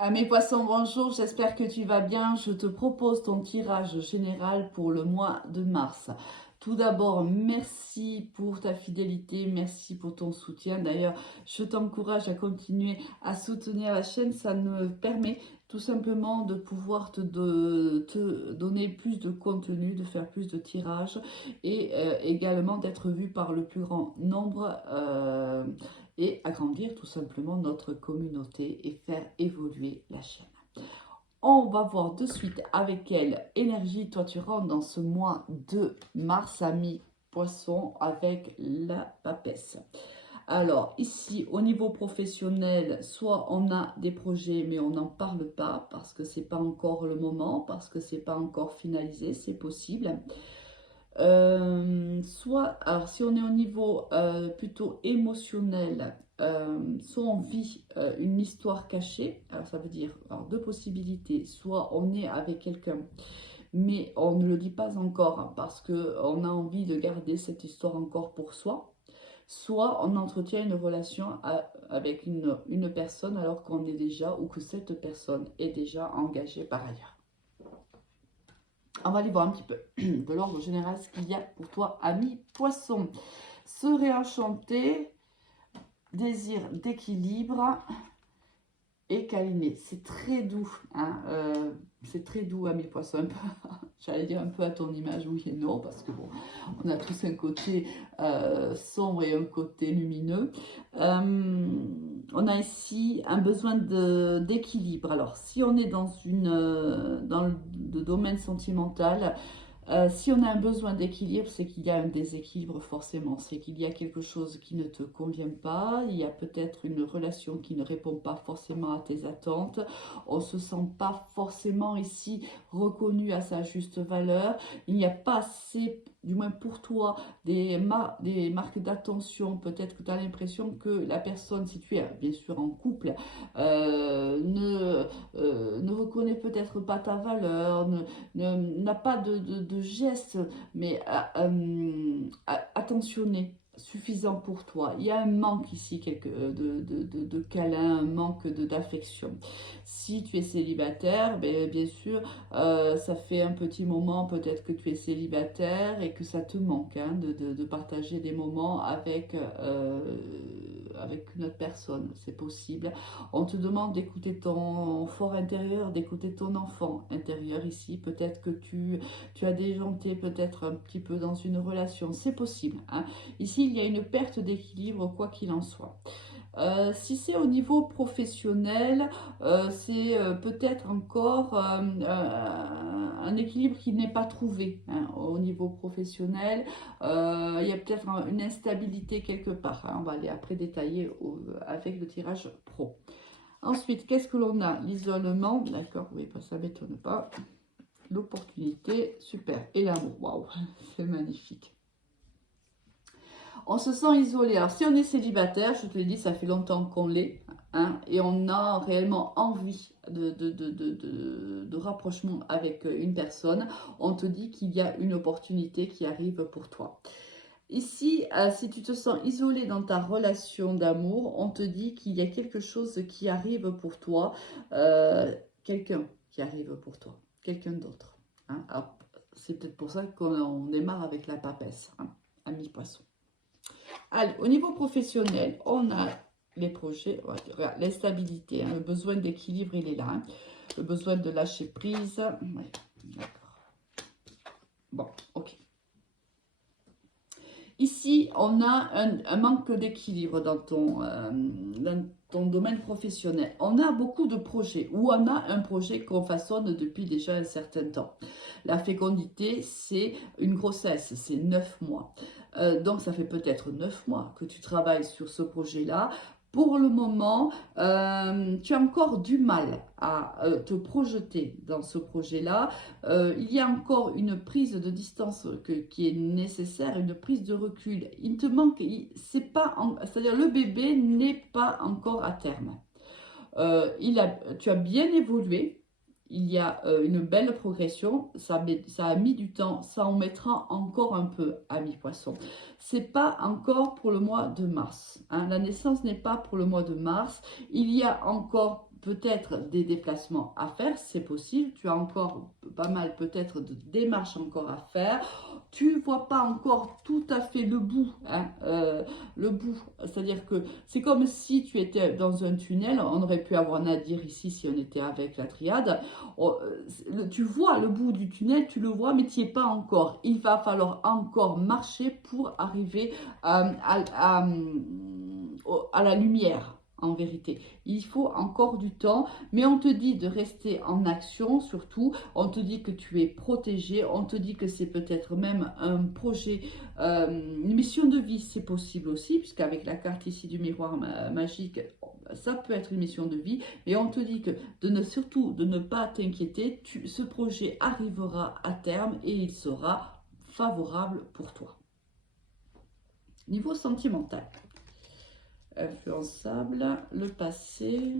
À mes poissons, bonjour, j'espère que tu vas bien. Je te propose ton tirage général pour le mois de mars. Tout d'abord, merci pour ta fidélité, merci pour ton soutien. D'ailleurs, je t'encourage à continuer à soutenir la chaîne. Ça me permet tout simplement de pouvoir te donner plus de contenu, de faire plus de tirages et également d'être vu par le plus grand nombre. Et agrandir tout simplement notre communauté et faire évoluer la chaîne. On va voir de suite avec quelle énergie toi tu rentres dans ce mois de mars, ami poisson, avec la papesse. Alors ici au niveau professionnel, soit on a des projets mais on n'en parle pas parce que c'est pas encore le moment, parce que c'est pas encore finalisé, c'est possible. Soit, alors si on est au niveau plutôt émotionnel, soit on vit une histoire cachée, alors ça veut dire alors, deux possibilités, soit on est avec quelqu'un, mais on ne le dit pas encore hein, parce qu'on a envie de garder cette histoire encore pour soi, soit on entretient une relation avec une personne alors qu'on est déjà ou que cette personne est déjà engagée par ailleurs. On va aller voir un petit peu de l'ordre général ce qu'il y a pour toi, ami poisson. Se réenchanter, désir d'équilibre et câliner. C'est très doux, hein, c'est très doux, ami poisson. J'allais dire un peu à ton image, oui et non, parce que bon, on a tous un côté sombre et un côté lumineux. On a ici un besoin d'équilibre. Alors, si on est dans le domaine sentimental, si on a un besoin d'équilibre, c'est qu'il y a un déséquilibre forcément. C'est qu'il y a quelque chose qui ne te convient pas. Il y a peut-être une relation qui ne répond pas forcément à tes attentes. On ne se sent pas forcément ici reconnu à sa juste valeur. Il n'y a pas assez, du moins pour toi, des marques d'attention. Peut-être que tu as l'impression que la personne, si tu es bien sûr en couple, ne reconnaît peut-être pas ta valeur, n'a pas de gestes, mais attentionné, suffisant pour toi. Il y a un manque ici de câlin, un manque d'affection. Si tu es célibataire, ben, bien sûr, ça fait un petit moment peut-être que tu es célibataire et que ça te manque hein, de partager des moments avec une autre personne. C'est possible. On te demande d'écouter ton fort intérieur, d'écouter ton enfant intérieur ici. Peut-être que tu as déjanté peut-être un petit peu dans une relation. C'est possible. Hein. Ici, il y a une perte d'équilibre, quoi qu'il en soit. Si c'est au niveau professionnel, c'est peut-être encore un équilibre qui n'est pas trouvé hein, au niveau professionnel. Il y a peut-être une instabilité quelque part. Hein. On va aller après détailler avec le tirage pro. Ensuite, qu'est-ce que l'on a? L'isolement, d'accord, oui, ça ne m'étonne pas. L'opportunité, super. Et l'amour, waouh, c'est magnifique. On se sent isolé. Alors, si on est célibataire, je te l'ai dit, ça fait longtemps qu'on l'est, hein, et on a réellement envie de rapprochement avec une personne, on te dit qu'il y a une opportunité qui arrive pour toi. Ici, si tu te sens isolé dans ta relation d'amour, on te dit qu'il y a quelque chose qui arrive pour toi, quelqu'un qui arrive pour toi, quelqu'un d'autre. Hein. Alors, c'est peut-être pour ça qu'on démarre avec la papesse, hein, ami poisson. Allez, au niveau professionnel, on a les projets, l'instabilité, hein, le besoin d'équilibre, il est là. Hein, le besoin de lâcher prise. Ouais, d'accord. Bon, ok. Ici, on a un manque d'équilibre dans ton domaine professionnel. On a beaucoup de projets ou on a un projet qu'on façonne depuis déjà un certain temps. La fécondité, c'est une grossesse, c'est 9 mois. Donc, ça fait peut-être 9 mois que tu travailles sur ce projet-là. Pour le moment, tu as encore du mal à te projeter dans ce projet-là. Il y a encore une prise de distance qui est nécessaire, une prise de recul. Il te manque, c'est-à-dire le bébé n'est pas encore à terme. Tu as bien évolué, il y a une belle progression, ça a mis du temps, ça en mettra encore un peu, ami poisson. C'est pas encore pour le mois de mars. Hein. La naissance n'est pas pour le mois de mars. Il y a encore peut-être des déplacements à faire, c'est possible. Tu as encore pas mal peut-être de démarches encore à faire. Tu vois pas encore tout à fait le bout, hein, le bout. C'est-à-dire que c'est comme si tu étais dans un tunnel. On aurait pu avoir Nadir ici si on était avec la triade. Tu vois le bout du tunnel, tu le vois, mais tu n'y es pas encore. Il va falloir encore marcher pour arriver à la lumière. En vérité, il faut encore du temps, mais on te dit de rester en action surtout, on te dit que tu es protégé, on te dit que c'est peut-être même un projet, une mission de vie, c'est possible aussi, puisqu'avec la carte ici du miroir magique, ça peut être une mission de vie, et on te dit que surtout de ne pas t'inquiéter, ce projet arrivera à terme et il sera favorable pour toi. Niveau sentimental. Influençable, le passé,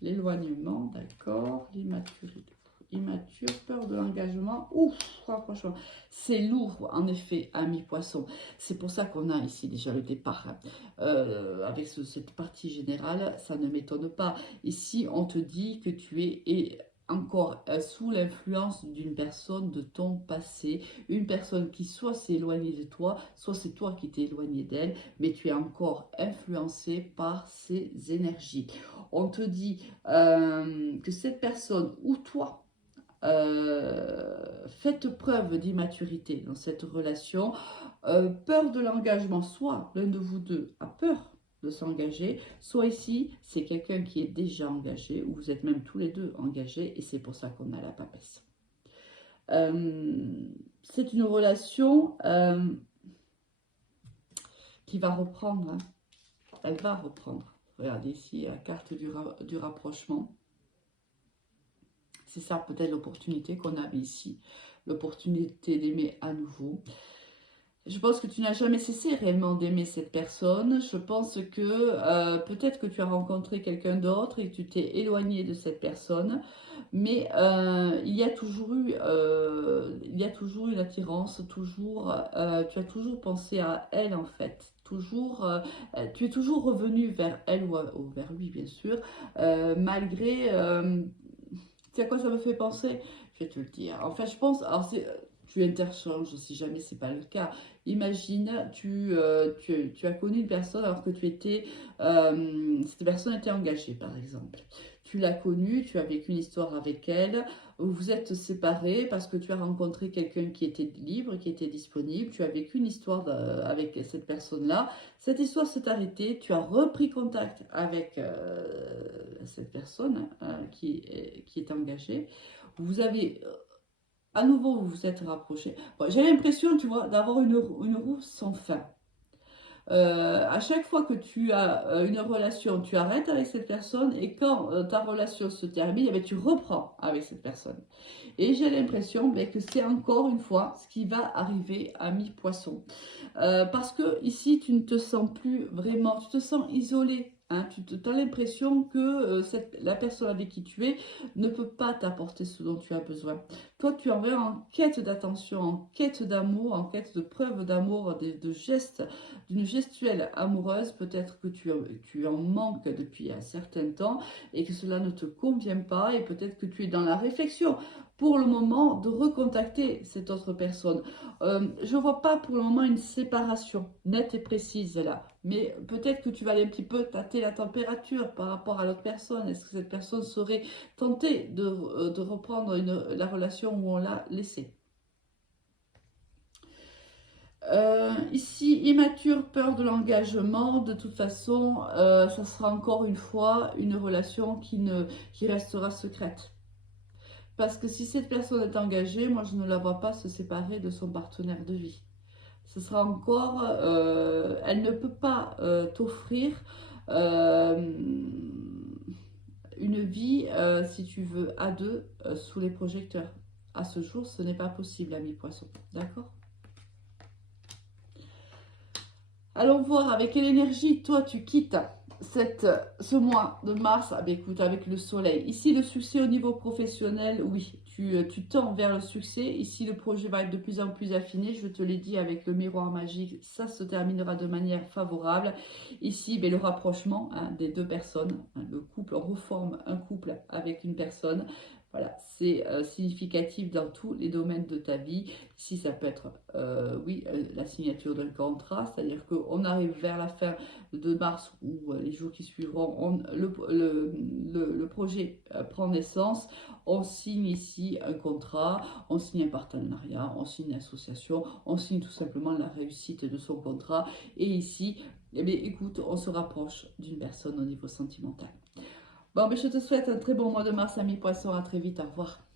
l'éloignement, d'accord, l'immaturité. Immature, peur de l'engagement, ouf, franchement, c'est lourd en effet, ami poisson. C'est pour ça qu'on a ici déjà le départ. Avec cette partie générale, ça ne m'étonne pas. Ici, on te dit que tu es encore sous l'influence d'une personne de ton passé, une personne qui soit s'est éloignée de toi, soit c'est toi qui t'es éloigné d'elle, mais tu es encore influencé par ces énergies. On te dit que cette personne ou toi, faites preuve d'immaturité dans cette relation, peur de l'engagement, soit l'un de vous deux a peur de s'engager, soit ici c'est quelqu'un qui est déjà engagé, ou vous êtes même tous les deux engagés, et c'est pour ça qu'on a la papesse. C'est une relation qui va reprendre, hein. Elle va reprendre. Regardez ici la carte du rapprochement. C'est ça peut-être l'opportunité qu'on avait ici, l'opportunité d'aimer à nouveau. Je pense que tu n'as jamais cessé réellement d'aimer cette personne. Je pense que peut-être que tu as rencontré quelqu'un d'autre et que tu t'es éloigné de cette personne. Mais il y a toujours eu une attirance, toujours, tu as toujours pensé à elle en fait. Toujours, tu es toujours revenu vers elle ou vers lui bien sûr, malgré... tu sais à quoi ça me fait penser? Je vais te le dire. En fait, je pense... Alors, tu interchanges, si jamais c'est pas le cas. Imagine, tu as connu une personne alors que cette personne était engagée, par exemple. Tu l'as connue, tu as vécu une histoire avec elle, vous vous êtes séparés parce que tu as rencontré quelqu'un qui était libre, qui était disponible, tu as vécu une histoire avec cette personne-là. Cette histoire s'est arrêtée, tu as repris contact avec cette personne qui est engagée. Vous avez à nouveau, vous vous êtes rapprochés. Bon, j'ai l'impression, tu vois, d'avoir une roue sans fin. À chaque fois que tu as une relation, tu arrêtes avec cette personne et quand ta relation se termine, eh bien, tu reprends avec cette personne. Et j'ai l'impression que c'est encore une fois ce qui va arriver à mi-poisson. Parce que ici, tu ne te sens plus vraiment, tu te sens isolé. Hein, tu as l'impression que la personne avec qui tu es ne peut pas t'apporter ce dont tu as besoin. Toi, tu es en quête d'attention, en quête d'amour, en quête de preuves d'amour, de gestes, d'une gestuelle amoureuse. Peut-être que tu en manques depuis un certain temps et que cela ne te convient pas. Et peut-être que tu es dans la réflexion pour le moment de recontacter cette autre personne. Je ne vois pas pour le moment une séparation nette et précise là. Mais peut-être que tu vas aller un petit peu tâter la température par rapport à l'autre personne. Est-ce que cette personne serait tentée de reprendre la relation où on l'a laissée? Ici, immature, peur de l'engagement. De toute façon, ça sera encore une fois une relation qui restera secrète. Parce que si cette personne est engagée, moi je ne la vois pas se séparer de son partenaire de vie. Ce sera encore, elle ne peut pas t'offrir une vie, si tu veux, à deux, sous les projecteurs. À ce jour, ce n'est pas possible, ami poisson. D'accord? Allons voir avec quelle énergie, toi, tu quittes ce mois de mars, ah ben écoute, avec le soleil. Ici, le succès au niveau professionnel, oui, tu tends vers le succès. Ici, le projet va être de plus en plus affiné. Je te l'ai dit, avec le miroir magique, ça se terminera de manière favorable. Ici, ben, le rapprochement hein, des deux personnes, hein, le couple, on reforme un couple avec une personne. Voilà, c'est significatif dans tous les domaines de ta vie. Ici, ça peut être, oui, la signature d'un contrat, c'est-à-dire qu'on arrive vers la fin de mars ou les jours qui suivront, le projet prend naissance. On signe ici un contrat, on signe un partenariat, on signe une association, on signe tout simplement la réussite de son contrat. Et ici, eh bien, écoute, on se rapproche d'une personne au niveau sentimental. Bon, mais je te souhaite un très bon mois de mars, ami poisson. À très vite. Au revoir.